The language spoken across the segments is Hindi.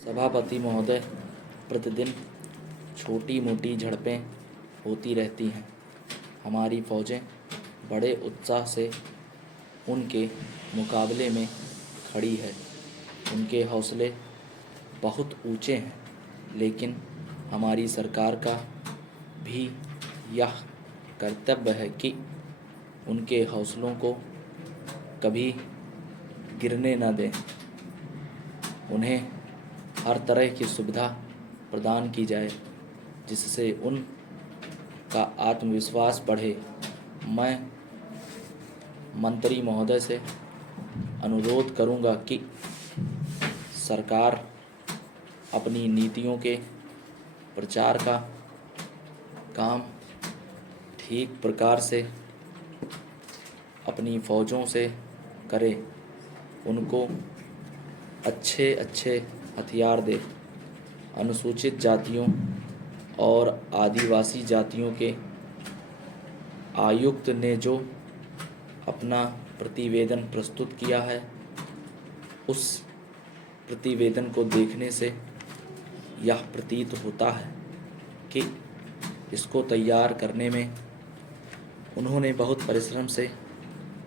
सभापति महोदय, प्रतिदिन छोटी मोटी झड़पें होती रहती हैं। हमारी फ़ौजें बड़े उत्साह से उनके मुकाबले में खड़ी है। उनके हौसले बहुत ऊंचे हैं, लेकिन हमारी सरकार का भी यह कर्तव्य है कि उनके हौसलों को कभी गिरने न दें। उन्हें हर तरह की सुविधा प्रदान की जाए, जिससे उनका आत्मविश्वास बढ़े। मैं मंत्री महोदय से अनुरोध करूंगा कि सरकार अपनी नीतियों के प्रचार का काम ठीक प्रकार से अपनी फ़ौजों से करे, उनको अच्छे अच्छे हथियार दे। अनुसूचित जातियों और आदिवासी जातियों के आयुक्त ने जो अपना प्रतिवेदन प्रस्तुत किया है, उस प्रतिवेदन को देखने से यह प्रतीत होता है कि इसको तैयार करने में उन्होंने बहुत परिश्रम से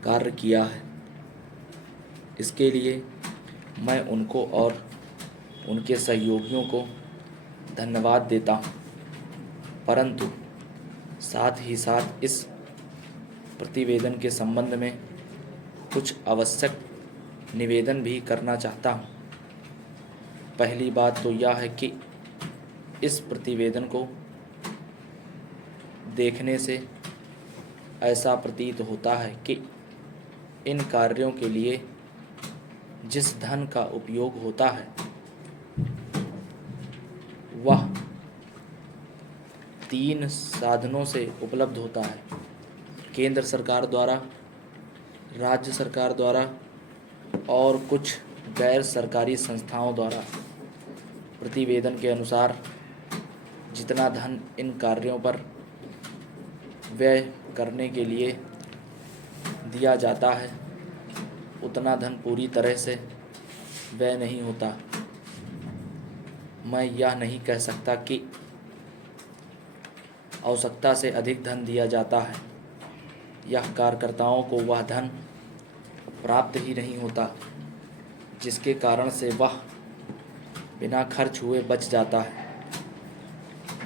कार्य किया है। इसके लिए मैं उनको और उनके सहयोगियों को धन्यवाद देता हूँ, परंतु साथ ही साथ इस प्रतिवेदन के संबंध में कुछ आवश्यक निवेदन भी करना चाहता हूँ। पहली बात तो यह है कि इस प्रतिवेदन को देखने से ऐसा प्रतीत होता है कि इन कार्यों के लिए जिस धन का उपयोग होता है, वह 3 साधनों से उपलब्ध होता है: केंद्र सरकार द्वारा, राज्य सरकार द्वारा और कुछ गैर सरकारी संस्थाओं द्वारा। प्रतिवेदन के अनुसार जितना धन इन कार्यों पर व्यय करने के लिए दिया जाता है, उतना धन पूरी तरह से व्यय नहीं होता। मैं यह नहीं कह सकता कि आवश्यकता से अधिक धन दिया जाता है। यह कार्यकर्ताओं को वह धन प्राप्त ही नहीं होता, जिसके कारण से वह बिना खर्च हुए बच जाता है।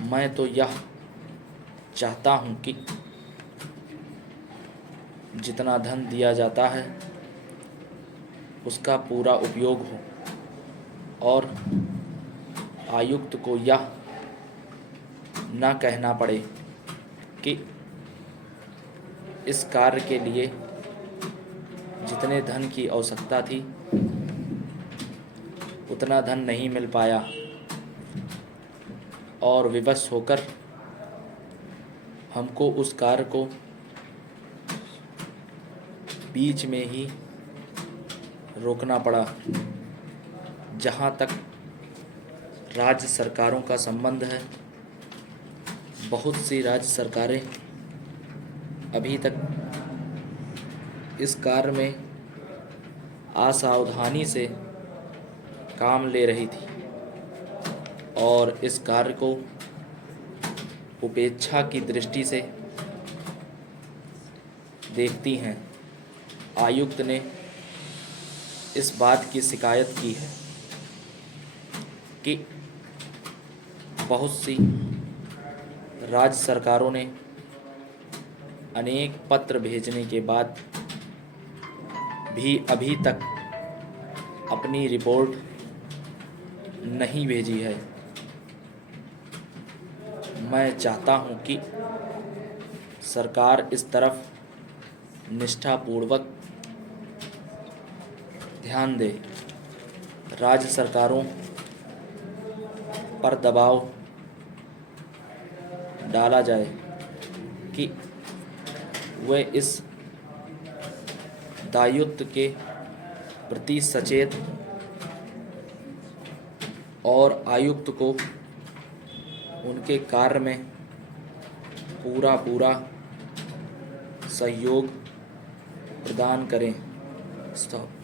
मैं तो यह चाहता हूँ कि जितना धन दिया जाता है उसका पूरा उपयोग हो और आयुक्त को यह न कहना पड़े कि इस कार्य के लिए जितने धन की आवश्यकता थी उतना धन नहीं मिल पाया और विवश होकर हमको उस कार्य को बीच में ही रोकना पड़ा। जहाँ तक राज्य सरकारों का संबंध है, बहुत सी राज्य सरकारें अभी तक इस कार्य में असावधानी से काम ले रही थी और इस कार्य को उपेक्षा की दृष्टि से देखती हैं। आयुक्त ने इस बात की शिकायत की है कि बहुत सी राज्य सरकारों ने अनेक पत्र भेजने के बाद भी अभी तक अपनी रिपोर्ट नहीं भेजी है। मैं चाहता हूं कि सरकार इस तरफ निष्ठापूर्वक ध्यान दे। राज्य सरकारों पर दबाव डाला जाए कि वे इस दायित्व के प्रति सचेत और आयुक्त को उनके कार्य में पूरा सहयोग प्रदान करें। स्टॉप।